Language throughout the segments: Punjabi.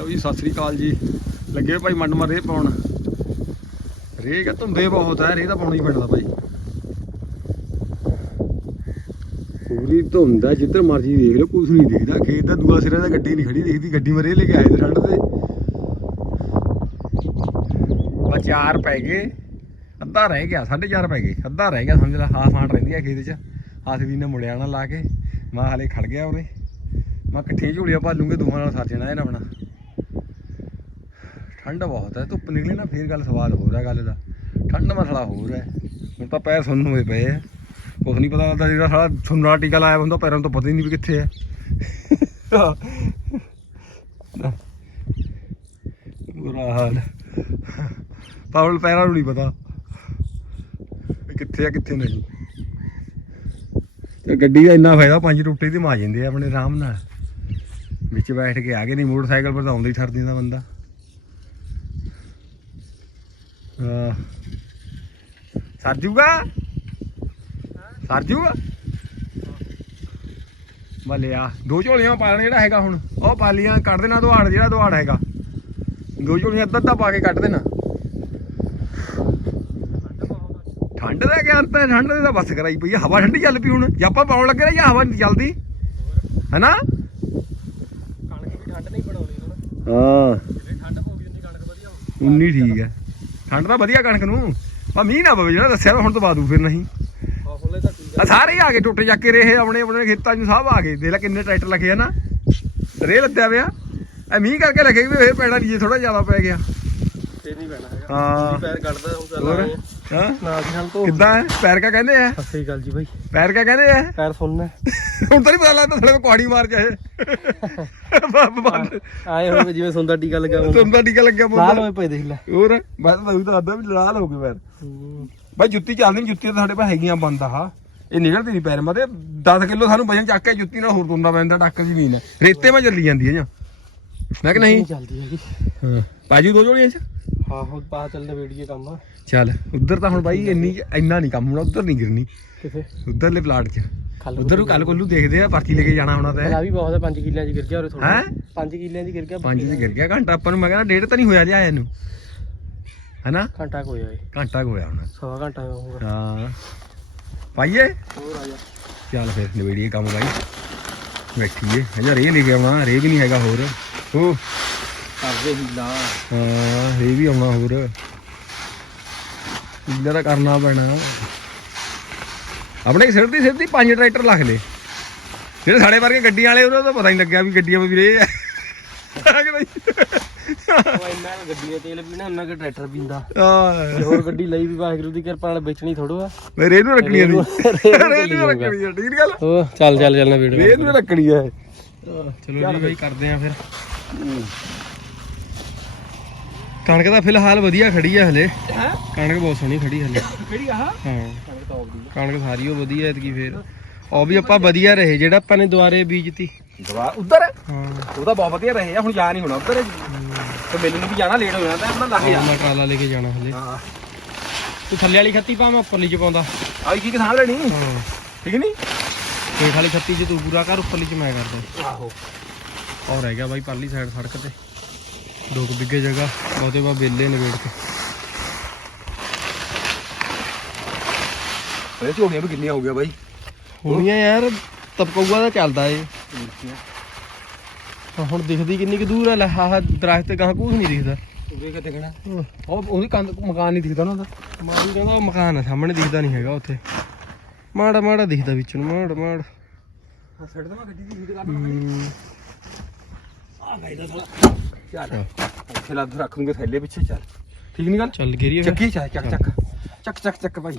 ਲਓ ਜੀ, ਸਤਿ ਸ੍ਰੀ ਅਕਾਲ ਜੀ। ਲੱਗੇ ਭਾਈ ਮੰਡ ਮਾ ਰੇਹ ਪਾਉਣ। ਰੇਹ ਕਾ ਧੁੰਦੇ ਬਹੁਤ ਹੈ ਰੇਹ ਤਾਂ ਪਾਉਣਾ ਹੀ ਪੈਣਾ ਭਾਈ। ਪੂਰੀ ਧੁੰਦ ਹੈ ਜਿੱਧਰ ਮਰਜ਼ੀ ਦੇਖ ਲਓ ਕੁਝ ਨਹੀਂ ਦਿਖਦਾ। ਖੇਤ ਦਾ ਦੂਆ ਸਿਰੇ ਦਾ ਗੱਡੀ ਨਹੀਂ ਖੜੀ ਦਿਖਦੀ, ਗੱਡੀ ਮਰੇ ਲੈ ਕੇ ਆਏ ਤੇ ਠੰਡ ਤੇ। ਬਸ ਚਾਰ ਪੈ ਗਏ। ਅੱਧਾ ਰਹਿ ਗਿਆ 4.5 ਪੈ ਗਏ। ਅੱਧਾ ਰਹਿ ਗਿਆ, ਸਮਝ ਲੈ, ਹਾਫ ਆਂਟ ਰਹਿੰਦੀ ਆ ਖੇਤ 'ਚ। ਹੱਥ ਵੀ ਨੇ ਮੁੜਿਆ ਨਾ ਲਾ ਕੇ। ਮੈਂ ਹਲੇ ਖੜ ਗਿਆ ਉਰੇ। ਮੈਂ ਇਕੱਠੀਆਂ ਝੋਲੀਆਂ ਭਾਲੂਗੇ ਲੂੰਗੇ ਦੋਹਾਂ ਨਾਲ ਸਰ ਜਾਣਾ ਇਹਨਾਂ ਆਪਣਾ। ਠੰਡ ਬਹੁਤ ਹੈ, ਧੁੱਪ ਨਿਕਲੀ ਨਾ ਫੇਰ ਗੱਲ ਸਵਾਲ ਹੋਰ ਹੈ ਗੱਲ ਦਾ। ਠੰਡ ਮਸਲਾ ਹੋਰ ਹੈ। ਹੁਣ ਤਾਂ ਪੈਰ ਸੁੰਨ ਹੋਏ ਪਏ ਆ ਕੁਛ ਨਹੀਂ ਪਤਾ ਲੱਗਦਾ ਜਿਹੜਾ ਸਾਲਾ ਸੁੰਨਾ ਟੀਕਾ ਲਾਇਆ ਹੁੰਦਾ, ਪੈਰਾਂ ਤੋਂ ਪਤਾ ਹੀ ਨਹੀਂ ਵੀ ਕਿੱਥੇ ਹੈ। ਬੁਰਾ ਹਾਲ ਪਾਵਲ ਪੈਰਾਂ ਨੂੰ ਨਹੀਂ ਪਤਾ ਕਿੱਥੇ ਆ ਕਿੱਥੇ ਨਹੀਂ। ਤੇ ਗੱਡੀ ਦਾ ਇੰਨਾ ਫਾਇਦਾ, ਪੰਜ ਟੁੱਟੇ ਤੇ ਮਾ ਜਾਂਦੇ ਆ ਆਪਣੇ ਆਰਾਮ ਨਾਲ। ਵਿੱਚ ਬੈਠ ਕੇ ਆ ਗਏ ਨਹੀਂ ਮੋਟਰਸਾਈਕਲ ਪਰ ਤਾਂ ਆਉਂਦਾ ਹੀ, ਛੱਡ ਦਿੰਦਾ ਬੰਦਾ। ਹਾਂ। ਸਰ ਜੂਗਾ? ਸਰ ਜੂਗਾ? ਮਲਿਆ। ਦੋ ਝੋਲੀਆਂ ਪਾ ਲੈਣ ਜਿਹੜਾ ਹੈਗਾ ਹੁਣ। ਉਹ ਪਾਲੀਆਂ ਕੱਢ ਦੇਣਾ ਦਵਾੜ ਜਿਹੜਾ ਦਵਾੜ ਹੈਗਾ। ਦੋ ਝੋਲੀਆਂ ਅੱਧਾ ਅੱਧਾ ਪਾ ਕੇ ਕੱਢ ਦੇਣਾ। ਠੰਡ ਦਾ ਕੀ ਅਰਥ ਹੈ? ਠੰਡ ਦੇ ਤਾਂ ਬਸ ਕਰਾਈ ਪਈ ਹਵਾ ਠੰਡੀ ਚੱਲ ਪਈ ਹੁਣ। ਜੇ ਆਪਾਂ ਪਾਉਣ ਲੱਗੇ ਨਾ ਜਾਂ ਹਵਾ ਨਹੀਂ ਚੱਲਦੀ। ਹੈਨਾ? ਕਣਕ ਵੀ ਠੰਡ ਨਹੀਂ ਬਣਾਉਣੀ ਹੁਣ। ਹਾਂ। ਜੇ ਠੰਡ ਪਊਗੀ ਉਨੀ ਕਣਕ ਵਧੀਆ ਹੋਊ। ਉਨੀ ਠੀਕ ਹੈ। ਠੰਡ ਤਾਂ ਵਧੀਆ ਕਣਕ ਨੂੰ। ਆ ਮੀਂਹ ਨਾ ਪਵੇ ਜਿਹੜਾ ਦੱਸਿਆ ਹੁਣ ਤੋਂ ਬਾਦੂ ਫਿਰ ਨਹੀਂ। ਫਸਲੇ ਤਾਂ ਠੀਕ ਆ ਸਾਰੇ ਹੀ ਆ ਗਏ ਟੁੱਟ ਚੱਕ ਕੇ ਰਹੇ ਆਪਣੇ ਆਪਣੇ ਖੇਤਾਂ 'ਚ ਸਭ ਆ ਗਏ। ਦੇਖ ਲੈ ਕਿੰਨੇ ਟਰੈਕਟਰ ਲੱਗੇ ਆ ਨਾ। ਰੇ ਲੱਦਿਆ ਪਿਆ। ਐ ਮੀਂਹ ਕਰਕੇ ਲੱਗੇ ਵੀ ਫੇਰ ਪੈਣਾ ਨਹੀਂ ਜੇ ਥੋੜਾ ਜ਼ਿਆਦਾ ਪੈ ਗਿਆ। ਤੇ ਨਹੀਂ ਪੈਣਾ ਹੈਗਾ। ਹਾਂ। ਪੈਰ ਕੱਢਦਾ ਹੁਣ ਚੱਲ। ਹਾਂ? ਨਾ ਦੀ ਹਲ ਤੋਂ ਕਿੱਦਾਂ ਹੈ? ਪੈਰ ਕਾ ਕਹਿੰਦੇ ਆ? ਸਤਿ ਸ੍ਰੀ ਅਕਾਲ ਜੀ ਬਾਈ। ਪੈਰ ਕਾ ਕਹਿੰਦੇ ਆ? ਪੈਰ ਸੁਣਨਾ ਹੁਣ ਤਾਂ ਨਹੀਂ ਪਤਾ ਲੱਗਦਾ ਥੋੜੇ ਕੁਆੜੀ ਮਾਰ ਜਾਏ ਬੰਦ ਆਏ ਹੋਏ ਜਿਵੇਂ ਸੁੰਦਰ ਟੀਕਾ ਲੱਗਾ ਤੁਮ ਦਾ ਟੀਕਾ ਲੱਗਿਆ ਲਾਲ ਬੰਦਾ ਹੋਏ ਪਏ ਦੇਖ ਲੈ। ਹੋਰ ਮੈਂ ਤਾਂ ਤੁਹਾਨੂੰ ਦੱਸਦਾ ਵੀ ਲਾਲ ਹੋ ਗਏ ਪੈਰ। ਬਾਈ ਜੁੱਤੀ ਚੱਲਦੀ ਜੁੱਤੀਆਂ ਤਾਂ ਸਾਡੇ ਪਾ ਹੈਗੀਆਂ ਬੰਦ ਆ। ਇਹ ਨਿਕਲਦੀ ਨਹੀਂ ਪੈਰ ਮਤੇ 10 ਕਿਲੋ ਸਾਨੂੰ ਵਜਨ ਚੱਕ ਕੇ ਜੁੱਤੀ ਨਾਲ ਹੋਰ ਤੁੰਦਾ ਪੈਂਦਾ ਡੱਕ ਦੀ ਨਹੀਂ ਰੇਤੇ ਮੈਂ ਚੱਲੀ ਜਾਂਦੀ ਹੈ ਜਾਂ। ਮੈਂ ਕਿ ਨਹੀਂ। ਚੱਲਦੀ ਹੈਗੀ। ਹਾਂ। ਬਾਜੂ ਦੋ ਜੋੜੀਆਂ ਚ? ਹਾਂ ਹੁਣ ਪਾ ਚੱਲਦੇ ਵੀਡੀਓ ਕੰਮ। ਚੱਲ ਉਧਰ ਤਾਂ ਹੁਣ ਬਾਈ ਇੰਨੀ ਇੰਨਾ ਨਹੀਂ ਕੰਮ ਹੋਣਾ ਉਧਰ ਨਹੀਂ ਗਿਰਨੀ। ਕਿਥੇ? ਉਧਰਲੇ ਪਲਾਟ 'ਚ। ਉਧਰ ਨੂੰ ਕੱਲ ਕੋਲੂ ਦੇਖਦੇ ਆ ਪਰਚੀ ਲੈ ਕੇ ਜਾਣਾ ਹੋਣਾ ਤਾਂ। ਆ ਵੀ ਬਹੁਤ ਹੈ 5 ਕਿੱਲਿਆਂ 'ਚ ਗਿਰ ਗਿਆ ਉਰੇ ਥੋੜਾ ਹੈਂ? 5 ਕਿੱਲਿਆਂ 'ਚ ਗਿਰ ਗਿਆ ਪੰਜ 'ਚ ਗਿਰ ਗਿਆ ਘੰਟਾ ਆਪਾਂ ਨੂੰ ਮੈਂ ਕਹਿੰਦਾ ਡੇਢ ਤਾਂ ਨਹੀਂ ਹੋਇਆ ਲਿਆਇਆ ਇਹਨੂੰ ਹੈਨਾ? ਘੰਟਾ ਕੁ ਹੋਇਆ ਘੰਟਾ ਕੁ ਹੋਇਆ ਹੋਣਾ। ਸਵਾ ਘੰਟਾ ਹੋਊਗਾ ਹਾਂ। ਪਾਈਏ? ਹੋਰ ਆ ਜਾ। ਚੱਲ ਫਿਰ ਨਵੇੜੀਏ ਕੰਮ ਬਾਈ। ਬੈਠੀਏ। ਹਜਾ ਰੇ ਲੈ ਕੇ ਆਉਣਾ ਰੇ ਵੀ ਨਹੀਂ ਹੈਗਾ ਹੋਰ। ਉਹ ਕਰਦੇ ਹੀਲਾ ਹਾਂ ਰੇ ਵੀ ਆਉਣਾ ਹੋਰ। ਇੱਦਾਂ ਤਾਂ ਕਰਨਾ ਪੈਣਾ। ਆਪਣੇ ਸਿਰ ਦੀ ਸਿਰ ਦੀ ਪੰਜ ਟਰੈਕਟਰ ਲੱਗ ਲਏ ਜਿਹੜੇ ਸਾਡੇ ਵਰਗੇ ਗੱਡੀਆਂ ਵਾਲੇ ਉਹਨਾਂ ਦਾ ਪਤਾ ਨਹੀਂ ਲੱਗਿਆ ਵੀ ਗੱਡੀਆਂ ਵੀ ਰੇ ਆ ਨਹੀਂ। ਇੰਨਾ ਗੱਡੀ ਦਾ ਤੇਲ ਪੀਣਾ ਉਹਨਾਂ ਕਿ ਟਰੈਕਟਰ ਪੀਂਦਾ। ਆਹ, ਤੇ ਹੋਰ ਗੱਡੀ ਲਈ ਵੀ ਵਾਹਿਗੁਰੂ ਦੀ ਕਿਰਪਾ ਨਾਲ ਵੇਚਣੀ ਥੋੜੋ ਆ। ਮੈਂ ਰੇ ਨੂੰ ਰੱਖਣੀ ਆ ਦੀ ਰੇਹ ਨੂੰ ਰੇ ਨੂੰ ਰੱਖਣੀ ਆ ਠੀਕ ਗੱਲ? ਉਹ ਚੱਲ ਚੱਲ ਚੱਲਣਾ ਵੀਡੀਓ ਰੇ ਨੂੰ ਰੱਖਣੀ ਆ। ਚਲੋ ਜੀ ਬਾਈ ਕਰਦੇ ਆ ਫਿਰ। ਕਣਕ ਤਾਂ ਫਿਲਹਾਲ ਵਧੀਆ ਖੜੀ ਆ ਹਲੇ। ਹਾਂ? ਕਣਕ ਬਹੁਤ ਸੋਹਣੀ ਖੜੀ ਹਲੇ। ਕਿਹੜੀ ਆਹ ਹਾਂ। ਕਣਕ ਸਾਰੀ ਉਹ ਵਧੀਆ ਐਤਕੀ ਫੇਰ। ਉਹ ਵੀ ਆਪਾਂ ਵਧੀਆ ਰਹੇ ਜਿਹੜਾ ਆਪਾਂ ਨੇ ਦੁਆਰੇ ਬੀਜਤੀ। ਦਵਾ ਉਧਰ? ਹਾਂ। ਉਹ ਤਾਂ ਬਹੁਤ ਵਧੀਆ ਰਹੇ ਆ ਹੁਣ ਜਾ ਨਹੀਂ ਹੋਣਾ ਉਧਰ ਤੇ ਮੈਨੂੰ ਵੀ ਜਾਣਾ ਲੇਟ ਹੋ ਜਾਣਾ ਤਾਂ ਲੱਗ ਜਾ। ਮੈਂ ਟਰਾਲਾ ਲੈ ਕੇ ਜਾਣਾ ਹਲੇ। ਹਾਂ। ਤੂੰ ਥੱਲੇ ਵਾਲੀ ਖੱਤੀ ਪਾ ਮੈਂ ਉੱਪਰਲੀ ਚ ਪਾਉਂਦਾ। ਆਈ ਕੀ ਕਿਸਾਨ ਲੈਣੀ? ਹਾਂ। ਠੀਕ ਨਹੀਂ ਪੇਟ ਵਾਲੀ ਖੱਤੀ ਚ ਤੂੰ ਪੂਰਾ ਕਰ ਉੱਪਰਲੀ ਚ ਮੈਂ ਕਰਦਾ। ਆਹੋ। ਔਰ ਰਹਿ ਗਿਆ ਬਾਈ ਪਰਲੀ ਸਾਈਡ ਸੜਕ ਤੇ। ਦੋ ਕੁ ਬਿੱਗੇ ਜਗ੍ਹਾ ਬਹੁਤੇ ਬਾ ਬੇਲੇ ਨਵੇੜ ਕੇ। ਇਹ ਝੋਲੀਆਂ ਵੀ ਕਿੰਨੀਆਂ ਹੋ ਗਿਆ ਬਾਈ। ਹੋਣੀਆਂ ਯਾਰ ਤਪਕਊਆ ਦਾ ਚੱਲਦਾ ਏ। ਹਾਂ, ਹੁਣ ਦਿਖਦੀ ਕਿੰਨੀ ਕੁ ਦੂਰ ਆ ਲੈ ਆਹ ਦਰਖਤ ਤੇ ਗਾਂ ਕੁਝ ਨਹੀਂ ਦਿਖਦਾ। ਉਹ ਉਹਦੀ ਕੰਧ ਮਕਾਨ ਨਹੀਂ ਦਿਖਦਾ ਨਾ ਉਹਦਾ। ਮਾਰੂ ਕਹਿੰਦਾ ਉਹ ਮਕਾਨ ਆ ਸਾਹਮਣੇ ਦਿਖਦਾ ਨਹੀਂ ਹੈਗਾ ਉੱਥੇ। ਮਾੜਾ ਮਾੜਾ ਦਿਖਦਾ ਵਿੱਚ ਨੂੰ ਮਾੜਾ ਮਾੜਾ। ਆ ਛੱਡ ਦਵਾਂ ਗੱਡੀ ਦੀ ਹੀਟ ਹੂੰ। ਆ ਗਈ ਦਾ ਸਾਲਾ। ਚੱਲ ਇੱਥੇ ਲੱਦ ਰੱਖ ਦੂੰਗੇ ਥੈਲੇ ਪਿੱਛੇ ਚੱਲ। ਠੀਕ ਨਹੀਂ ਗੱਲ? ਚੱਲ ਗੇਰੀ ਫਿਰ। ਚੱਕੀ ਚੱਕ ਚੱਕ। ਚੱਕ ਚੱਕ ਚੱਕ ਭਾਈ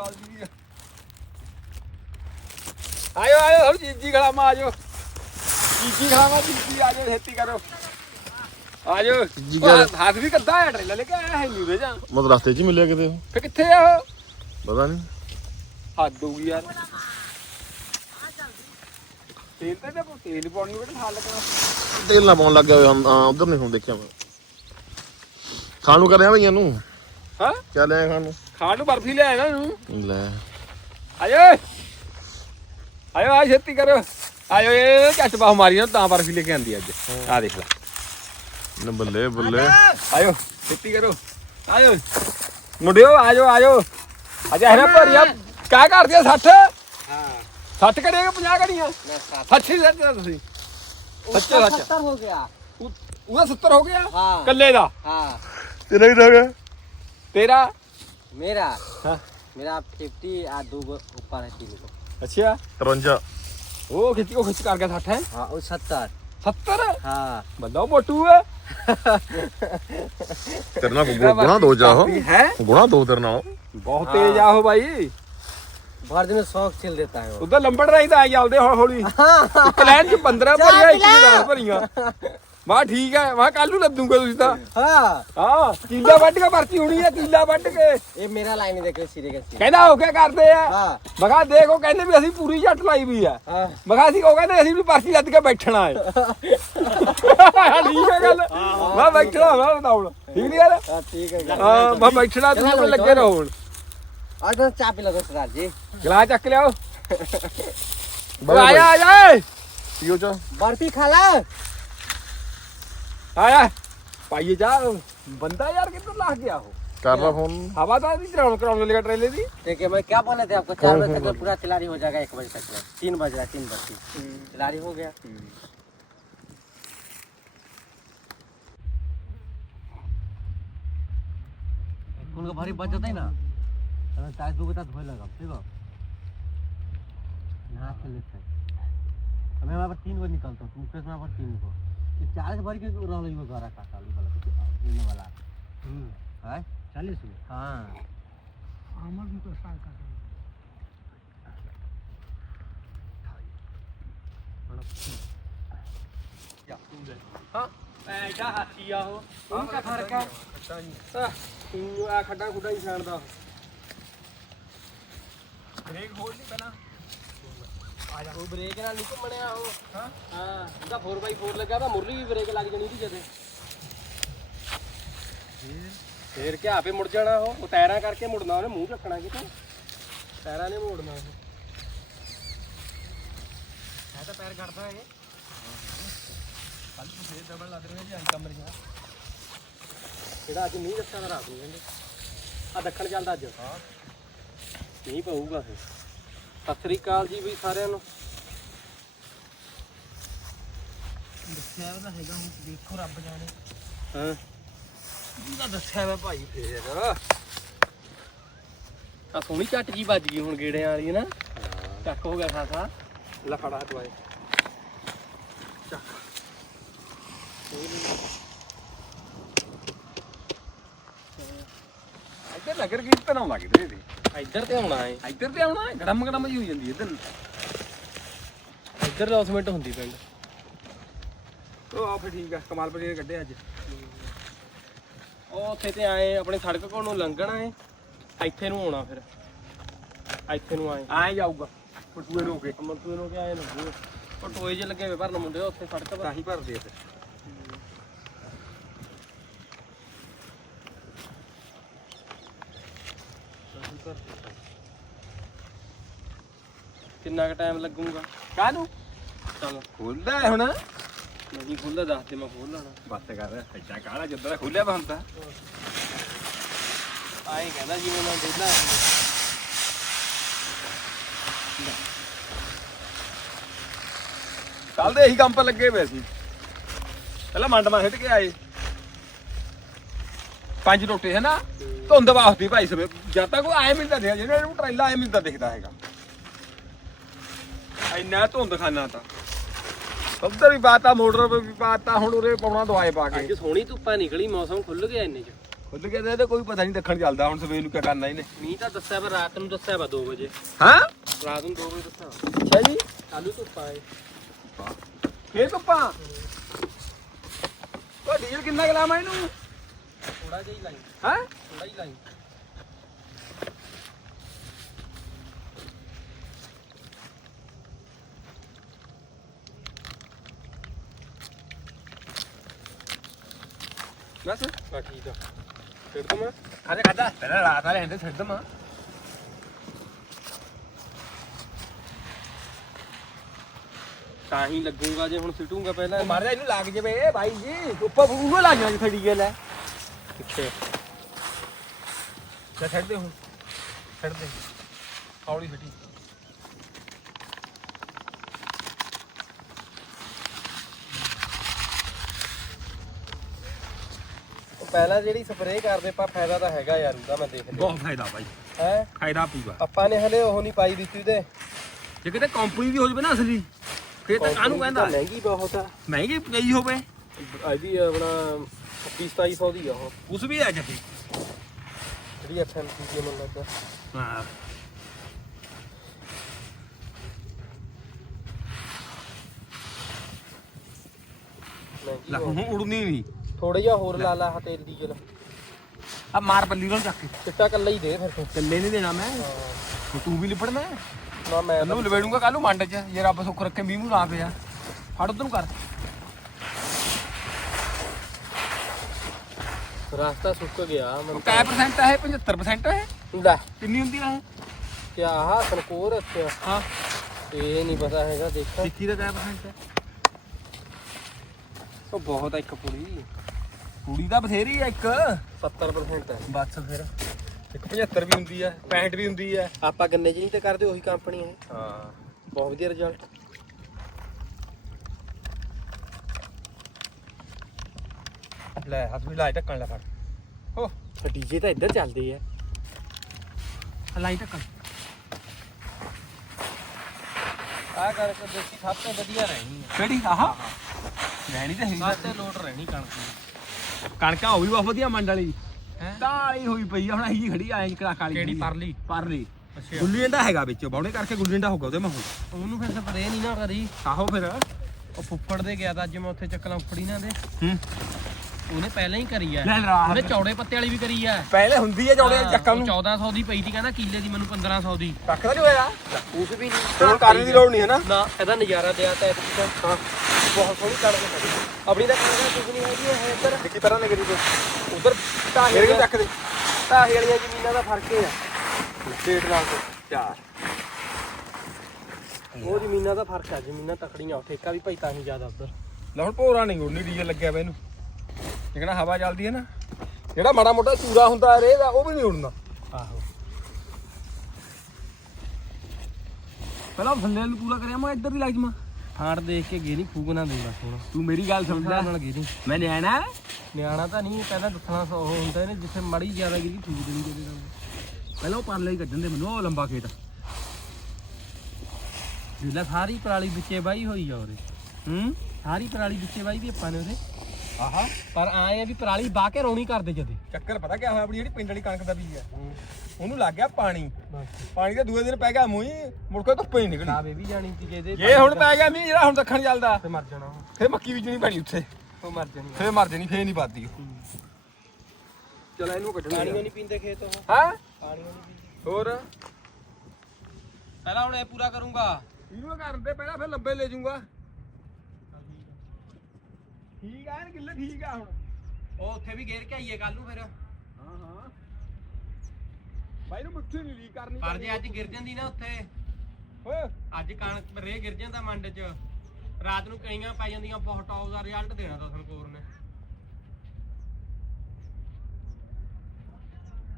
ਏ ਸਤਿ ਸ਼੍ਰੀ ਅਕਾਲ ਜੀ ਆਇਓ ਆਇਓ ਹਮ ਜੀਜੀ ਖਲਾਮਾ ਆਜੋ। ਜੀਜੀ ਖਲਾਮਾ ਜੀਜੀ ਆਜੋ ਛੇਤੀ ਕਰੋ। ਆਜੋ। ਜੀਜੀ ਹੱਥ ਵੀ ਕੱਦਾ ਹੈ ਟ੍ਰੇਲਰ ਲੈ ਕੇ ਆਇਆ ਹੈ ਨਹੀਂ ਜਾ। ਮਤਲਬ ਰਸਤੇ 'ਚ ਹੀ ਮਿਲਿਆ ਕਿਤੇ ਉਹ? ਫੇ ਕਿੱਥੇ ਆ ਉਹ? ਪਤਾ ਨਹੀਂ। ਹੱਦ ਹੋ ਗਈ ਯਾਰ। ਤੇਲ ਤੇ ਤੇ ਤੇਲ ਪਾਉਣੀ ਕਿਹੜਾ ਹਾਲ ਲੱਗਣਾ? ਤੇਲ ਨਾ ਪਾਉਣ ਲੱਗਾ ਹੋਇਆ ਹਾਂ ਉਧਰ ਨਹੀਂ ਹੁਣ ਦੇਖਿਆ ਮੈਂ। ਖਾਣ ਨੂੰ ਕਰਿਆ ਭਈਆਂ ਨੂੰ? ਹਾਂ? ਕਿਆ ਲਿਆ ਖਾਣ ਨੂੰ। ਖਾਣ ਨੂੰ ਬਰਫੀ ਲੈ ਆਇਆ ਨੂੰ ਲੈ। ਆਇਓ ਆਇਓ ਆ ਛੇਤੀ ਕਰੋ ਆਇਓ ਇਹ ਝੱਟ ਬਾਹ ਮਾਰੀ ਨਾ ਤਾਂ ਬਰਫੀ ਲੈ ਕੇ ਆਂਦੀ ਅੱਜ। ਆ ਦੇਖ ਲੈ। ਨਾ ਬੱਲੇ ਬੱਲੇ। ਆਇਓ ਛੇਤੀ ਕਰੋ ਆਇਓ ਮੁੰਡਿਓ ਆਜੋ ਆਜੋ। ਅੱਜ ਇਹਨੇ ਭਰੀਆ ਕਾ ਕਰਦੀ 60 ਹਾਂ 60 ਕਰੀਏਗਾ 50 ਕਰੀਆਂ 60 ਹੀ ਲੈਣਾ ਤੁਸੀਂ। ਸੱਚੇ ਸੱਚ। ਹੋ ਗਿਆ। ਉਹਦਾ 70 ਹੋ ਗਿਆ? ਕੱਲੇ ਦਾ? ਹਾਂ। ਤੇਰਾ ਹੀ ਹੋ ਗਿਆ? ਤੇਰਾ? मेरा हाँ। मेरा फिफ्टी आ दो गो ऊपर है तीन को ਅੱਛਾ 53 ਉਹ ਖਿੱਚ ਉਹ ਖਿੱਚ ਕਰ ਗਿਆ 60 ਹੈ हाँ वो सत्तर 70 हाँ ਬੰਦਾ ਉਹ ਮੋਟੂ ਹੈ ਤੇਰੇ ਨਾਲ ਗੁ- ਗੁਣਾ ਦੋ ਜਾ ਉਹ ਹੈ ਗੁਣਾ ਦੋ ਤੇਰੇ ਨਾਲ ਬਹੁਤ ਤੇਜ਼ ਆ ਉਹ ਬਾਈ भर दिन में शौक छिल देता है वो ਉਧਰ ਲੰਬੜ ਰਹੀ ਤਾਂ ਆਈ ਚੱਲਦੇ ਹੌਲੀ ਹੌਲੀ ਇੱਕ ਲਾਈਨ ਚ 15 ਚਾਰ ਭਰੀਆਂ ਇੱਕ ਕਿੱਲਾ। 10 ਭਰੀਆਂ ਮਾ ਠੀਕ ਹੈ ਮਾ ਕੱਲ ਨੂੰ ਲੱਦੂਗਾ ਤੁਸੀਂ ਤਾਂ। ਹਾਂ। ਹਾਂ ਕੀਲਾ ਵੱਢ ਕੇ ਪਰਚੀ ਹੋਣੀ ਹੈ ਕੀਲਾ ਵੱਢ ਕੇ। ਇਹ ਮੇਰਾ ਲਾਈਨ ਦੇਖ ਲੈ ਸਿਰੇ ਕਸੀ ਕਹਿੰਦਾ ਹੋ ਕੇ ਕਰਦੇ ਆ? ਹਾਂ। ਮਗਾ ਦੇਖੋ ਕਹਿੰਦੇ ਵੀ ਅਸੀਂ ਪੂਰੀ ਝੱਟ ਲਾਈ ਵੀ ਆ। ਹਾਂ। ਅਸੀਂ ਉਹ ਕਹਿੰਦੇ ਅਸੀਂ ਵੀ ਪਰਚੀ ਲੱਦ ਕੇ ਬੈਠਣਾ ਹੈ। ਠੀਕ ਹੈ ਗੱਲ। ਮੈਂ ਬੈਠਣਾ ਮੈਂ ਬਤਾਉਣ ਠੀਕ ਨਹੀਂ ਯਾਰ ਠੀਕ ਹੈ ਹਾਂ ਮੈਂ ਬੈਠਣਾ ਤੁਸੀਂ ਲੱਗੇ ਰਹੋ ਹੁਣ। ਆਟਾ ਚਾਹ ਪੀ ਲਓ ਸਰਦਾਰ ਜੀ। ਗਲਾਸ ਚੱਕ ਲਿਆਓ। ਆਇਆ ਆਇਆ। ਪੀਓ ਚਾ ਬਰਫੀ ਖਾ ਲੈ। ਆਇਆ ਪਾਈਏ ਜਾ ਬੰਦਾ ਯਾਰ ਕਿੱਧਰ ਲੱਗ ਗਿਆ ਉਹ ਕਰ ਲਾ ਫੋਨ ਹਵਾ ਤਾਂ ਨਹੀਂ ਚਲਾਉਣ ਕਰਾਉਣ ਲੱਗਾ ਟ੍ਰੇਲੇ ਦੀ देखिए मैं क्या बोले थे आपको चार बजे तक में पूरा तिलारी हो जाएगा एक बजे तक में तीन बज रहा है तीन बजे तिलारी हो गया उनका भारी बच जाता है ना तो चाय दो बता धोए लगा ठीक है नहा के लेते हैं हमें वहाँ पर तीन को निकलता हूँ मुकेश वहाँ पर तीन को ये चालीस भर के रह रही घर का काली वाला कुछ लेने वाला है चालीस हाँ ਹਾਂ ਐਡਾ ਹਾਥੀ ਆ ਉਹ ਉਹਨੂੰ ਕੀ ਫਰਕ ਆ ਤੂੰ ਆ ਖੱਡਾ ਖੁੱਡਾ ਹੀ ਛਾਣਦਾ ਬ੍ਰੇਕ ਹੋਲ ਨਹੀਂ ਪਹਿਲਾਂ ਉਹ ਬ੍ਰੇਕ ਨਾਲ ਨਹੀਂ ਘੁੰਮਣਿਆ ਉਹ। ਹਾਂ। ਹਾਂ ਉਹਦਾ 4x4 ਲੱਗਾ ਤਾਂ ਮੁਰਲੀ ਵੀ ਬ੍ਰੇਕ ਲੱਗ ਜਾਣੀ ਉਹਦੀ ਜਦੇ। ਫੇਰ? ਕਿ ਆਪੇ ਮੁੜ ਜਾਣਾ ਉਹ। ਉਹ ਟਾਇਰਾਂ ਕਰਕੇ ਮੁੜਨਾ ਉਹਨੇ ਮੂੰਹ ਚੱਕਣਾ ਕਿਤੇ। ਟਾਇਰਾਂ ਨੇ ਮੋੜਨਾ ਉਹ। ਹੈ ਤਾਂ ਪੈਰ ਕੱਢਦਾ ਇਹ। ਕੱਲ ਨੂੰ ਫੇਰ ਡਬਲ ਲੱਗ ਰਿਹਾ ਜੀ ਕਮਰ ਜਾ ਜਿਹੜਾ ਅੱਜ ਮੀਂਹ ਦੱਸਿਆ ਤਾਂ ਰਾਤ ਨੂੰ ਕਹਿੰਦੇ। ਆ ਦੱਖਣ ਚੱਲਦਾ ਅੱਜ। ਹਾਂ। ਨਹੀਂ ਪਊਗਾ ਫੇਰ। ਸਤਿ ਸ੍ਰੀ ਅਕਾਲ ਜੀ ਵੀ ਸਾਰਿਆਂ ਨੂੰ। ਦੱਸਿਆ ਤਾਂ ਹੈਗਾ ਹੁਣ ਦੇਖੋ ਰੱਬ ਜਾਣੇ। ਹਾਂ। ਇਹਦਾ ਦੱਸਿਆ ਵਾ ਭਾਈ ਫੇਰ। ਆ ਸੋਹਣੀ ਝੱਟ ਜੀ ਵੱਜ ਗਈ ਹੁਣ ਗੇੜਿਆਂ ਵਾਲੀ ਨਾ। ਚੱਕ ਹੋ ਗਿਆ ਖਾਸਾ ਲਫੜਾ ਹਟਵਾਏ ਇੱਧਰ ਨਗਰ ਕੀਰਤਨ ਆਉਂਦਾ ਕਿਤੇ ਵੀ ਇੱਧਰ ਤੇ ਆਉਣਾ ਹੈ ਇੱਧਰ ਤੇ ਆਉਣਾ ਗੜਮ ਗੜਮ ਜੀ ਹੋਈ ਜਾਂਦੀ ਇੱਧਰ। ਇੱਧਰ ਲੌਸਮੈਂਟ ਹੁੰਦੀ ਪਿੰਡ ਉਹ ਆ ਫੇ ਠੀਕ ਆ ਕਮਾਲਪੁਰੀ ਨੇ ਕੱਢਿਆ ਅੱਜ। ਉਹ ਉੱਥੇ ਤੇ ਆਏ ਆਪਣੇ ਸੜਕ ਕੋਲ ਨੂੰ ਲੰਘਣਾ ਹੈ ਇੱਥੇ ਨੂੰ ਆਉਣਾ ਫਿਰ। ਇੱਥੇ ਨੂੰ ਆਏ। ਆਏ ਜਾਊਗਾ। ਪਟੂਏ ਨੂੰ ਹੋ ਕੇ। ਅਮਰਤੂ ਨੂੰ ਕਿਹਾ ਇਹ ਲੱਗੂ ਉਹ ਟੋਏ ਜੇ ਲੱਗੇ ਹੋਏ ਭਰਨ ਮੁੰਡੇ ਉੱਥੇ ਸੜਕ ਪਰ। ਤਾਂ ਹੀ ਭਰਦੇ ਆ ਫਿਰ। ਕਿੰਨਾ ਕੁ ਟਾਈਮ ਲੱਗੂਗਾ? ਕਾਹਨੂੰ? ਚਲ। ਖੁੱਲਦਾ ਹੈ ਹੁਣ। ਨਹੀਂ ਖੁੱਲਦਾ ਦੱਸ ਦੇ ਮੈਂ ਖੋਲ ਲੈਣਾ। ਬੱਸ ਕਰ ਐਡਾ ਕਾਲਾ ਜਿੱਦਾਂ ਖੁੱਲਿਆ ਹੁੰਦਾ। ਆਏ ਕਹਿੰਦਾ ਜਿਵੇਂ ਮੈਂ ਦੇਦਾ ਕੱਲ ਦੇ ਇਹੀ ਕੰਮ 'ਤੇ ਲੱਗੇ ਹੋਏ ਸੀ। ਪਹਿਲਾਂ ਮੰਡ ਮਾਰ ਹਿੱਟ ਕੇ ਆਏ। ਪੰਜ ਟੋਟੇ ਹੈ ਨਾ ਧੁੰਦ ਵਾਸਤੇ ਭਾਈ ਸਵੇ ਜਦ ਤੱਕ ਉਹ ਆਏ ਮਿਲਦਾ ਦੇਖਿਆ ਜਿਹੜਾ ਨੂੰ ਟਰੇਲਾ ਆਏ ਮਿਲਦਾ ਦਿਖਦਾ ਹੈਗਾ। ਇੰਨਾ ਧੁੰਦ ਖਾਨਾ ਤਾਂ। ਉੱਧਰ ਵੀ ਪਾਤਾ ਮੋਟਰ 'ਤੇ ਵੀ ਪਾਤਾ ਹੁਣ ਉਰੇ ਪਾਉਣਾ ਦਵਾਈ ਪਾ ਕੇ। ਅੱਜ ਸੋਹਣੀ ਧੁੱਪਾਂ ਨਿਕਲੀ ਮੌਸਮ ਖੁੱਲ ਗਿਆ ਇੰਨੇ ਚ। ਖੁੱਲ ਗਿਆ ਤੇ ਇਹਦਾ ਕੋਈ ਪਤਾ ਨਹੀਂ ਦੱਖਣ ਚੱਲਦਾ ਹੁਣ ਸਵੇਰ ਨੂੰ ਕੀ ਕਰਨਾ ਇਹਨੇ। ਮੀਂਹ ਤਾਂ ਦੱਸਿਆ ਵਾ ਰਾਤ ਨੂੰ ਦੱਸਿਆ ਵਾ 2 ਵਜੇ। ਹਾਂ? ਰਾਤ ਨੂੰ 2 ਵਜੇ ਦੱਸਿਆ ਅੱਛਾ ਜੀ। ਕੱਲੂ ਧੁੱਪ ਆਏ। ਫੇਰ ਧੁੱਪਾਂ? ਉਹ ਡੀਜ਼ਲ ਕਿੰਨਾ ਕੁ ਲਾਵਾਂ ਇਹਨੂੰ? ਥੋੜਾ ਜਿਹਾ ਹੀ ਲਾਈ। ਹੈ? ਥੋੜਾ ਹੀ ਲਾਈ। ਬਸ ਬਾ ਠੀਕ ਆ ਫਿਰ ਤਾਂ ਮੈਂ ਖਾਦੇ ਖਾਦਾ ਪਹਿਲਾਂ ਰਾਤ ਵਾਲੇ ਆਂਦੇ ਛੱਡ ਦਮਾ ਤਾਂ ਹੀ ਲੱਗੂਗਾ ਜੇ ਹੁਣ ਸਿੱਟੂਗਾ ਪਹਿਲਾਂ ਮਾਰ ਜਾ ਇਹਨੂੰ ਲੱਗ ਜਵੇ ਭਾਈ ਜੀ ਉੱਪਰ ਉਹਨੂੰ ਲੱਗ ਜਾਣਾ ਡੀਜ਼ਲ ਹੈ ਪਿੱਛੇ ਛੱਡ ਦੇ ਹੁਣ ਛੱਡ ਦੇ ਹੌਲੀ ਫਟੀ ਪਹਿਲਾਂ ਜਿਹੜੀ ਸਪਰੇਅ ਕਰਦੇ ਪਾ ਫਾਇਦਾ ਤਾਂ ਹੈਗਾ ਯਾਰ ਉਹਦਾ ਮੈਂ ਦੇਖ ਲਿਆ ਬਹੁਤ ਫਾਇਦਾ ਭਾਈ ਹੈ? ਫਾਇਦਾ ਪੂਗਾ। ਆਪਾਂ ਨੇ ਹਲੇ ਉਹ ਨਹੀਂ ਪਾਈ ਦਿੱਤੀ ਤੇ ਜੇ ਕਿਤੇ ਕੰਪਨੀ ਦੀ ਹੋ ਜਵੇ ਨਾ ਅਸਲੀ ਫੇਰ ਤਾਂ ਕਾਹਨੂੰ ਕਹਿੰਦਾ? ਮਹਿੰਗੀ ਬਹੁਤ ਆ। ਮਹਿੰਗੀ ਪਈ ਹੋਵੇ। ਇਹ ਵੀ ਆਪਣਾ 26 2700 ਦੀ ਆ ਉਹ। ਉਸ ਵੀ ਹੈ ਜੱਫੀ ਜਿਹੜੀ ਐਫਐਮਸੀ ਦੀ ਮੈਨੂੰ ਲੱਗਦਾ। ਹਾਂ। ਲੈ ਹੁਣ ਉੜਨੀ ਨਹੀਂ। ਥੋੜਾ ਜਿਹਾ ਹੋਰ ਲਾ ਲਾ ਆਹ ਤੇਲ ਡੀਜ਼ਲ ਆ ਮਾਰ ਪੱਲੀ ਨੂੰ ਚੱਕ ਕੇ। ਚਿੱਟਾ ਕੱਲਾ ਹੀ ਦੇ ਫਿਰ ਤੂੰ। ਚੱਲੇ ਨਹੀਂ ਦੇਣਾ ਮੈਂ। ਹਾਂ। ਹੁਣ ਤੂੰ ਵੀ ਲਿਪੜਨਾ ਨਾ ਮੈਂ ਤੈਨੂੰ ਲਵੇੜੂਗਾ ਕੱਲ ਨੂੰ ਮੰਡ ਚ। ਜੇ ਰੱਬ ਸੁੱਖ ਰੱਖੇ ਮੀਂਹ ਮੂੰਹ ਨਾ ਪਿਆ ਫੜ ਉਧਰ ਨੂੰ ਕਰ। ਰਸਤਾ ਸੁੱਕ ਗਿਆ ਉਹ ਮੈਨੂੰ ਕੈ ਪਰਸੈਂਟ ਹੈ 75% ਹੈ ਲੈ। ਕਿੰਨੀ ਹੁੰਦੀ ਆ ਕਿਆ ਆਹ ਤਨਕੋਰ ਅੱਛਾ ਹਾਂ। ਇਹ ਨਹੀਂ ਪਤਾ ਹੈਗਾ ਦੇਖਾਂ। ਸਿੱਕੀ ਦਾ ਕੈ ਪਰਸੈਂਟ ਹੈ ਉਹ ਬਹੁਤ ਆ ਇੱਕ ਪੁੜੀ ਕੁੜੀ ਦਾ ਬਥੇਰੀ ਆ ਇੱਕ। 70% ਹੈ ਬਸ ਫਿਰ। ਇੱਕ 75 ਵੀ ਹੁੰਦੀ ਆ 65 ਵੀ ਹੁੰਦੀ ਆ। ਆਪਾਂ ਗੰਨੇ ਨਹੀਂ ਤੇ ਕਰਦੇ ਉਹੀ ਕੰਪਨੀ ਹੈ ਹਾਂ। ਬਹੁਤ ਵਧੀਆ ਰਿਜ਼ਲਟ ਲੈ ਹੱਥ ਵੀ ਲਾਈ ਢੱਕਣ ਲੈ ਫੜ। ਹੋ ਡੀਜੇ ਤਾਂ ਇੱਧਰ ਚੱਲਦੇ ਆ। ਲਾਈ ਢੱਕਣ। ਆਹ ਕਰਕੇ ਦੇਖੀ ਸਭ ਤੋਂ ਵਧੀਆ ਰਹਿਣੀ ਹੈ ਕਿਹੜੀ? ਆਹ। ਲੈਣੀ ਤਾਂ ਸਭ ਤੇ ਲੋਟ ਰਹਿਣੀ ਕਣਕ ਦੀ। ਕਣਕਾਂ ਹੋ ਵੀ ਬਹੁਤ ਵਧੀਆ ਮੰਡ ਵਾਲੀ। ਹੈ? ਕਾਲੀ ਹੋਈ ਪਈ ਆ ਹੁਣ ਆਹੀ ਖੜੀ ਆਏ ਕੜਾ ਕਾਲੀ ਕਿਹੜੀ। ਪਰਲੀ? ਪਰਲੀ। ਅੱਛਾ। ਗੁੱਲੀ ਡੰਡਾ ਹੈਗਾ ਵਿੱਚ ਬੌਣੇ ਕਰਕੇ ਗੁੱਲੀ ਡੰਡਾ ਹੋਗਾ ਉਹਦੇ ਮੈਂ ਹੁਣ ਉਹਨੂੰ ਫਿਰ ਸਪਰੇ ਨਹੀਂ ਨਾ ਕਰੀ। ਆਹੋ ਫਿਰ। ਉਹ ਫੁੱਫੜ ਦੇ ਗਿਆ ਤਾਂ ਅੱਜ ਮੈਂ ਉੱਥੇ ਚੱਕਲਾਂ ਫੁੱਫੜੀ ਨਾ ਦੇ। ਹੂੰ। ਉਹਨੇ ਪਹਿਲਾਂ ਹੀ ਕਰੀ ਆ। ਲੈ ਉਹਨੇ ਚੌੜੇ ਪੱਤੇ ਵਾਲੀ ਵੀ ਕਰੀ ਆ। ਪਹਿਲੇ ਹੁੰਦੀ ਹੈ ਜੌੜੇ ਹਾਂ, ਉਹ ਨੂੰ 1400 ਦੀ ਪਈ ਸੀ ਕਹਿੰਦਾ ਕਿੱਲੇ ਦੀ ਮੈਨੂੰ 1500 ਦੀ। ਤਾਂ ਨਹੀਂ ਹੋਇਆ? ਉਸ ਵੀ ਨਹੀਂ ਕਰਨ ਦੀ ਲੋੜ ਨਹੀਂ ਹੈ ਨਾ। ਨਾ ਇਹਦਾ ਨਜ਼ਾਰਾ ਦਿਆ ਤਾਂ ਹਾਂ। ਬਹੁਤ ਸੋਹਣੀ ਕਣਕ ਖੜੀ ਆਪਣੀ ਤਾਂ ਕਣਕ ਕੁਝ ਨਹੀਂ ਹੈਗੀ ਇਹ ਇੱਧਰ। ਦੇਖੀ ਪਰਾਂ ਨੇ ਕਰੀ ਤੇ ਉਧਰ ਢਾਹੇ ਮੇਰੇ ਕੋਲ ਚੱਕ ਦੇ। ਢਾਹੇ ਵਾਲੀਆਂ ਜ਼ਮੀਨਾਂ ਦਾ ਫ਼ਰਕ ਹੈ ਸਟੇਟ ਨਾਲ ਤੇ ਚਾਰ। ਉਹ ਜ਼ਮੀਨਾਂ ਦਾ ਫ਼ਰਕ ਆ ਜ਼ਮੀਨਾਂ ਤਕੜੀਆਂ ਠੇਕਾ ਵੀ ਭਾਈ ਤਾਂ ਹੀ ਜ਼ਿਆਦਾ ਉਧਰ। ਲੈ ਹੁਣ ਭੋਰਾ ਨਹੀਂ ਡੀਜ਼ਲ ਲੱਗਿਆ ਵਾ ਇਹਨੂੰ। ਜਿਹੜਾ ਹਵਾ ਚੱਲਦੀ ਹੈ ਨਾ। ਜਿਹੜਾ ਮਾੜਾ ਮੋਟਾ ਚੂਰਾ ਹੁੰਦਾ ਰੇ ਦਾ ਉਹ ਵੀ ਨਹੀਂ ਉੜਨਾ। ਆਹੋ। ਪਹਿਲਾਂ ਥੱਲੇ ਨੂੰ ਪੂਰਾ ਕਰਿਆ ਮੈਂ ਇੱਧਰ ਦੀ ਲੱਗ ਫਾੜ ਦੇਖ ਕੇ ਗੇ ਨਹੀਂ ਫੂਕ ਨਾ ਦੇ ਬਸ ਹੁਣ। ਤੂੰ ਮੇਰੀ ਗੱਲ ਸਮਝ ਲੈ ਨਾਲ ਗੇ ਨਹੀਂ ਮੈਂ ਨਿਆਣਾ? ਨਿਆਣਾ ਤਾਂ ਨਹੀਂ ਪਹਿਲਾਂ ਦੱਸਣਾ ਸੌ ਉਹ ਹੁੰਦਾ ਇਹਨੇ ਜਿੱਥੇ ਮੜੀ ਜ਼ਿਆਦਾ ਗਿਰੀ ਫੂਕ ਦੇਣੀ ਕਿਤੇ ਨਾਲ। ਪਹਿਲਾਂ ਉਹ ਪਰਲੇ ਹੀ ਕੱਢਣ ਦੇ ਮੈਨੂੰ ਉਹ ਲੰਬਾ ਖੇਤ। ਜਿਹੜਾ ਸਾਰੀ ਪਰਾਲੀ ਵਿੱਚੇ ਬਾਈ ਹੋਈ ਆ ਉਹਦੇ ਹੂੰ? ਸਾਰੀ ਪਰਾਲੀ ਵਿੱਚੇ ਬਾਈ ਵੀ ਆਪਾਂ ਨੇ ਉਹਦੇ ਆਹਾ। ਪਰ ਆਏ ਆ ਵੀ ਪਰਾਲੀ ਬਾਹ ਕੇ ਰੌਣੀ ਕਰਦੇ ਜਦੇ। ਚੱਕਰ ਪਤਾ ਕਿਆ ਹੋਇਆ ਆਪਣੀ ਜਿਹੜੀ ਪਿੰਡ ਵਾਲੀ ਕਣਕ ਦਾ ਬੀਜ ਆ ਉਹਨੂੰ ਲੱਗ ਗਿਆ ਪਾਣੀ। ਪਾਣੀ ਦੇ ਦੂਏ ਦਿਨ ਪੈ ਗਿਆ ਮੂੰਹ ਹੀ ਮੁੜ ਕੇ ਧੁੱਪੇ ਹੀ ਨਿਕਲੀ ਨਾ ਵੀ ਜਾਣੀ ਸੀ ਜਿਹਦੇ ਜੇ ਹੁਣ ਪੈ ਗਿਆ ਮੀਂਹ ਜਿਹੜਾ ਹੁਣ ਦੱਖਣ ਚੱਲਦਾ। ਤੇ ਮਰ ਜਾਣਾ ਉਹ। ਫੇਰ ਮੱਕੀ ਬੀਜਣੀ ਪੈਣੀ ਉੱਥੇ। ਉਹ ਮਰ ਜਾਣੀ। ਫੇਰ ਮਰ ਜਾਣੀ ਫੇਰ ਨਹੀਂ ਪਾਦੀ ਚਲ ਇਹਨੂੰ ਪਾਣੀ ਕੱਢਣਾ ਨਹੀਂ ਪੀਂਦੇ ਖੇਤ ਉਹ। ਹਾਂ? ਪਾਣੀ ਨਹੀਂ ਪੀਂਦੇ। ਹੋਰ? ਪਹਿਲਾਂ ਹੁਣ ਇਹ ਪੂਰਾ ਕਰੂੰਗਾ। ਇਹਨੂੰ ਕਰਨ ਦੇ ਪਹਿਲਾਂ ਫਿਰ ਲੰਬੇ ਲੈ ਜਾਊਗਾ। ਠੀਕ ਆ। ਇਹ ਕਿੱਲੇ ਠੀਕ ਆ ਹੁਣ। ਉਹ ਉੱਥੇ ਵੀ ਗੇਰ ਕੇ ਆਈਏ ਕੱਲ ਨੂੰ ਫਿਰ। ਬਾਈ ਨੂੰ ਮੁੱਠੀ ਨਹੀਂ ਲੀਕ ਕਰਨੀ ਪਰ ਜੇ ਅੱਜ ਗਿਰ ਜਾਂਦੀ ਨਾ ਉੱਥੇ ਓਏ। ਅੱਜ ਕਣਕ ਰੇ ਗਿਰ ਜਾਂਦਾ ਮੰਡ 'ਚ। ਰਾਤ ਨੂੰ ਕਈਆਂ ਪੈ ਜਾਂਦੀਆਂ ਬਹੁਤ ਟੌਪ ਦਾ ਰਿਜ਼ਲਟ ਦੇਣਾ ਤਾਂ ਸੰਕੋਰ ਨੇ।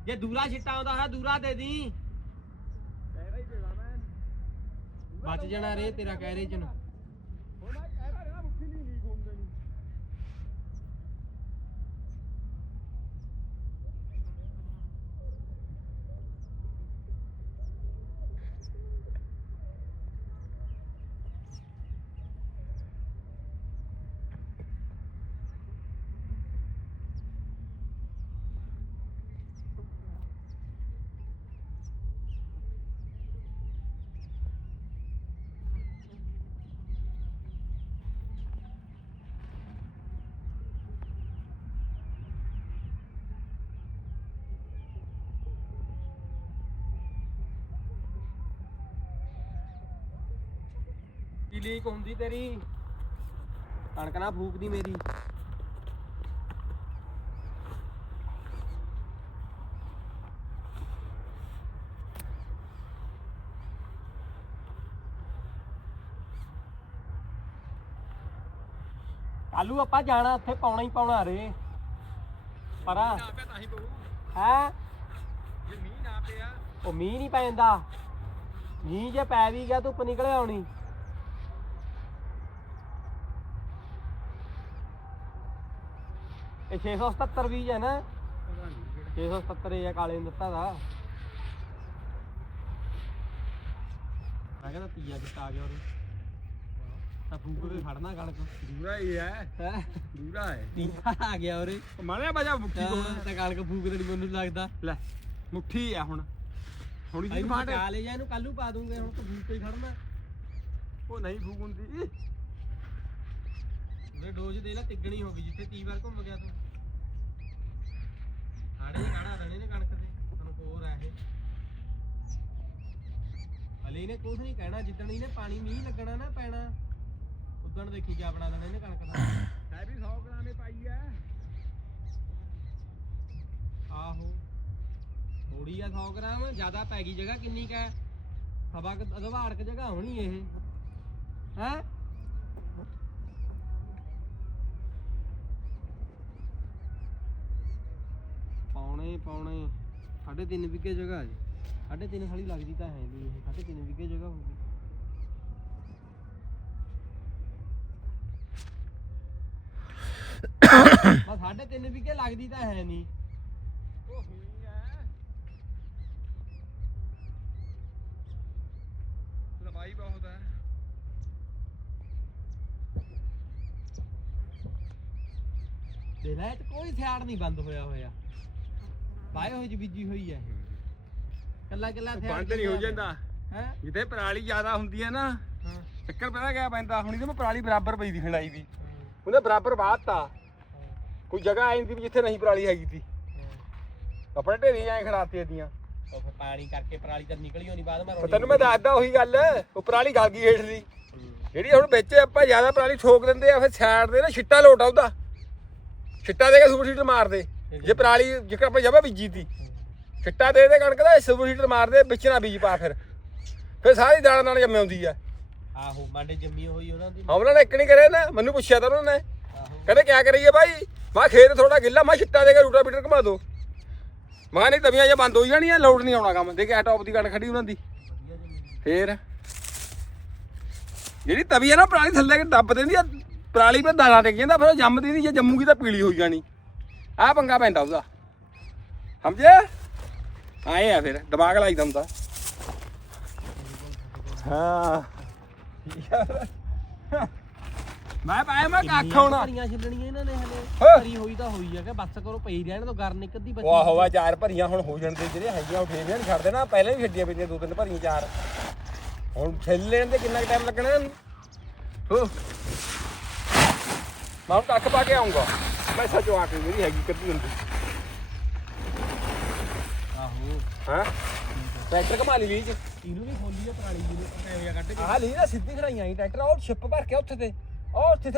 ਜੇ ਦੂਰਾ ਛਿੱਟਾ ਆਉਂਦਾ ਹੈ ਦੂਰਾ ਦੇ ਦੀ। ਬਚ ਜਾਣਾ ਰੇ ਤੇਰਾ ਕਹਿ ਰੇ ਚ ਨੂੰ ਹੁਣ ਮੈਂ ਕਹਿ ਰਿਹਾ ਨਾ ਮੁੱਠੀ ਨਹੀਂ ਲੀਕ ਹੋਣ ਦੇਣੀ ਲੀਕ ਹੁੰਦੀ ਤੇਰੀ। ਕਣਕ ਨਾ ਫੂਕਦੀ ਮੇਰੀ। ਕੱਲੂ ਆਪਾਂ ਜਾਣਾ ਉੱਥੇ ਪਾਉਣਾ ਹੀ ਪਾਉਣਾ ਰੇ ਪਰਾਂ। ਆਪੇ ਤਾਂ ਹੀ ਪਊ। ਹੈ? ਜੇ ਮੀਂਹ ਨਾ ਪਿਆ। ਉਹ ਮੀਂਹ ਨਹੀਂ ਪੈਂਦਾ। ਮੀਂਹ ਜੇ ਪੈ ਵੀ ਗਿਆ ਧੁੱਪ ਨਿਕਲੇ ਆਉਣੀ। ਇਹ 677 ਬੀਜ ਹੈ ਨਾ। 677 ਇਹ ਆ ਕਾਲੇ ਨੇ ਦਿੱਤਾ ਦਾ ਮੈਂ ਕਹਿੰਦਾ ਕਿੱਤਾ ਆ ਗਿਆ ਉਹਦੇ ਤਾਂ ਫੂਕ ਕੇ ਖੜਨਾ ਕਣਕ। ਦੂਰਾ ਹੀ ਹੈ। ਹੈ? ਦੂਰਾ ਹੈ। ਤੀਆ ਆ ਗਿਆ ਉਹਦੇ ਮਾਰਿਆ ਬਜਾ ਮੁੱਠੀ ਕੋਣ ਤਾਂ ਕਣਕ ਫੂਕ ਦੇਣੀ ਮੈਨੂੰ ਲੱਗਦਾ। ਲੈ ਮੁੱਠੀ ਆ ਹੁਣ। ਥੋੜੀ ਜਿਹੀ ਫਾਟ ਪਕਾ ਲੈ ਜਾ ਇਹਨੂੰ ਕੱਲੂ ਪਾ ਦੂੰਗੇ ਹੁਣ ਤਾਂ ਫੂਕ ਕੇ ਹੀ ਖੜਨਾ। ਉਹ ਨਹੀਂ ਫੂਕ ਹੁੰਦੀ। ਉਹਦੇ ਡੋਜ਼ ਦੇ ਲੈ ਤਿੱਗਣੀ ਹੋ ਗਈ ਜਿੱਥੇ 30 ਵਾਰ ਘੁੰਮ ਗਿਆ ਤੂੰ। ਹਾੜੇ ਕਾੜਾ ਰਣੇ ਨੇ ਕਣਕ ਤੇ ਤੈਨੂੰ ਹੋਰ ਆ ਇਹ। ਹਲੇ ਇਹਨੇ ਕੁਝ ਨਹੀਂ ਕਹਿਣਾ ਜਿੱਦਣ ਇਹਨੇ ਪਾਣੀ ਮੀਂਹ ਲੱਗਣਾ ਨਾ ਪੈਣਾ ਉਦਣ ਦੇਖੀ ਕਿਆ ਬਣਾ ਦੇਣਾ ਇਹਨੇ ਕਣਕ ਦਾ। ਹੈ ਵੀ 100 ਗ੍ਰਾਮੇ ਪਾਈ ਹੈ ਆਹੋ ਥੋੜੀ ਆ 100 ਗ੍ਰਾਮ ਜ਼ਿਆਦਾ ਪੈ ਗਈ ਜਗ੍ਹਾ ਕਿੰਨੀ ਕਾ ਹਵਾ ਅਧਵਾੜ ਕ ਜਗ੍ਹਾ ਹੋਣੀ ਇਹ। ਹੈ? ਪੌਣੇ ਪੌਣੇ ਸਾਢੇ ਤਿੰਨ ਵਿਗੇ ਜਗ੍ਹਾ ਜੀ। ਸਾਢੇ ਤਿੰਨ ਸਾਲੀ ਲੱਗਦੀ ਤਾਂ ਹੈ ਨਹੀਂ ਇਹ। ਸਾਢੇ ਤਿੰਨ ਵਿਗੇ ਜਗ੍ਹਾ ਹੋਊਗੀ। ਬਸ ਸਾਢੇ ਤਿੰਨ ਵਿਗੇ ਲੱਗਦੀ ਤਾਂ ਹੈ ਨਹੀਂ। ਹੈ ਲੰਬਾਈ ਬਹੁਤ ਹੈ। ਦੇ ਲੈ ਕੋਈ ਸਿਆੜ ਨਹੀਂ ਬੰਦ ਹੋਇਆ ਹੋਇਆ। ਬਾਏ ਹੋਈ ਜੀ ਬੀਜੀ ਹੋਈ ਹੈ। ਕੱਲਾ ਕੱਲਾ ਸਿਆੜ ਬੰਦ ਨਹੀਂ ਹੋ ਜਾਂਦਾ। ਹੈ? ਜਿੱਥੇ ਪਰਾਲੀ ਜ਼ਿਆਦਾ ਹੁੰਦੀ ਹੈ ਨਾ ਚੱਕਰ ਪਤਾ ਕਿਆ ਪੈਂਦਾ? ਹੁਣ ਇਹਦੇ ਮੈਂ ਪਰਾਲੀ ਬਰਾਬਰ ਪਈ ਦੀ ਖੰਡਾਈ ਦੀ ਉਹਨੇ ਬਰਾਬਰ ਬਾਤਤਾ ਕੋਈ ਜਗ੍ਹਾ ਆਈ ਨਹੀਂ ਜਿੱਥੇ ਨਹੀਂ ਪਰਾਲੀ ਹੈਗੀ ਸੀ। ਆਪਣੇ ਢੇਰੀ ਐ ਖੜਾਤੀ ਇਹਦੀਆਂ। ਉਹ ਫਿਰ ਪਾਣੀ ਕਰਕੇ ਪਰਾਲੀ ਤਾਂ ਨਿਕਲੀ ਹੋਣੀ ਬਾਅਦ ਮੈਂ ਤੈਨੂੰ ਮੈਂ ਦੱਸਦਾ ਉਹੀ ਗੱਲ ਉਹ ਪਰਾਲੀ ਗਲ ਗਈ ਹੇਠ ਦੀ। ਜਿਹੜੀ ਹੁਣ ਵਿੱਚ ਆਪਾਂ ਜ਼ਿਆਦਾ ਪਰਾਲੀ ਠੋਕ ਦਿੰਦੇ ਆ ਫਿਰ ਸਾਈਡ ਦੇ ਨਾ ਛਿੱਟਾ ਲੋਟ ਆਉਂਦਾ ਛਿੱਟਾ ਦੇ ਕੇ ਸੁਪਰ ਸੀਟਰ ਮਾਰਦੇ ਜੇ ਪਰਾਲੀ ਜਿੱਕਰ ਆਪਾਂ ਜਮਾ ਬੀਜੀ ਤੀ ਛਿੱਟਾ ਦੇ ਦੇ ਕਣਕ ਦਾ ਸੁਪਰ ਸੀਟਰ ਮਾਰਦੇ ਵਿੱਚ ਨਾ ਬੀਜ ਪਾ ਫਿਰ। ਫਿਰ ਸਾਰੀ ਦਾਣਾ ਨਾਲ ਜੰਮੇ ਆਉਂਦੀ ਆ। ਆਹੋ ਮਾਂਡੇ ਜੰਮੀ ਹੋਈ ਉਹਨਾਂ ਦੀ। ਉਹਨਾਂ ਨੇ ਇੱਕ ਨਹੀਂ ਕਰਿਆ ਨਾ ਮੈਨੂੰ ਪੁੱਛਿਆ ਤਾਂ ਉਹਨਾਂ ਨੇ। ਕਹਿੰਦੇ ਕਿਆ ਕਰੀਏ ਭਾਈ ਮੈਂ ਖੇਤ ਥੋੜਾ ਗਿੱਲਾ ਮੈਂ ਛਿੱਟਾ ਦੇ ਕੇ ਰੂਟਾ ਬੀਟਰ ਘੁਮਾ ਦੋ। ਮੈਂ ਨਹੀਂ ਤਵੀਆਂ ਜੇ ਬੰਦ ਹੋ ਜਾਣੀਆਂ ਲੋਡ ਨਹੀਂ ਆਉਣਾ ਕੰਮ। ਦੇ ਕੇ ਟੌਪ ਦੀ ਕਣਕ ਖੜੀ ਉਹਨਾਂ ਦੀ। ਫੇਰ। ਜਿਹੜੀ ਤਵੀ ਹੈ ਨਾ ਪਰਾਲੀ ਥੱਲੇ ਕੇ ਦੱਬ ਦਿੰਦੀ ਆ ਪਰਾਲੀ 'ਤੇ ਦਾਣਾ ਟਿਕ ਜਾਂਦਾ ਫਿਰ ਉਹ ਜੰਮਦੀ ਨਹੀਂ ਜੇ ਜੰਮੂਗੀ ਤਾਂ ਪੀਲੀ ਹੋ ਜਾਣੀ। ਆਹ ਪੰਗਾ ਪੈਂਦਾ ਉਹਦਾ। ਸਮਝੇ? ਆਏ ਆ ਫਿਰ ਦਿਮਾਗ ਲਾਈਦਾ ਹੁੰਦਾ। ਹਾਂ। ਮੈਂ ਪਾਇਆ ਮੈਂ ਕੱਖ ਹੋਣਾ। ਭਰੀਆਂ ਛਿੱਲਣੀਆਂ ਇਹਨਾਂ ਨੇ ਹਲੇ। ਭਰੀ ਹੋਈ ਤਾਂ ਹੋਈ ਆ ਕਿ ਬੱਸ ਕਰੋ ਪਈ ਰਹਿਣ ਤੋਂ ਗਰ ਨਿਕਲਦੀ ਬੱਚੀ। ਵਾਹ ਹੋਵਾ ਚਾਰ ਭਰੀਆਂ ਹੁਣ ਹੋ ਜਾਣ ਦੇ ਜਿਹੜੇ ਹੈਗੀਆਂ ਉਹ ਠੇਵੀਆਂ ਨਹੀਂ ਛੱਡਦੇ ਨਾ ਪਹਿਲਾਂ ਵੀ ਛੱਡੀਆਂ ਪਈਆਂ ਦੋ ਤਿੰਨ ਭਰੀਆਂ ਚਾਰ। ਹੁਣ ਛਿੱਲ ਲੈਣ ਤੇ ਕਿੰਨਾ ਟਾਈਮ ਲੱਗਣਾ? ਹੋ। ਮੈਂ ਹੁਣ ਕੱਖ ਪਾ ਕੇ ਆਉਂਗਾ ਮੈਂ ਸੱਚੋ ਆ ਕੇ ਮੇਰੀ ਹੈਗੀ ਕੱਢੀ ਹੁੰਦੀ। ਆਹੋ। ਹਾਂ? ਟਰੈਕਟਰ ਕਮਾ ਲਈ ਲਈ ਚ ਇਹਨੂੰ ਵੀ ਖੋਲੀ ਆ ਪਰਾਲੀ ਜੀ ਨੂੰ ਟਾਇਰ ਕੱਢ ਕੇ। ਆਹ ਲਈ ਨਾ ਸਿੱਧੀ ਖੜਾਈਆਂ ਸੀ ਟਰੈਕਟਰ ਉਹ ਛਿੱਪ ਭਰ ਕੇ ਉੱਥੇ ਤੇ। ਉਹ ਉੱਥੇ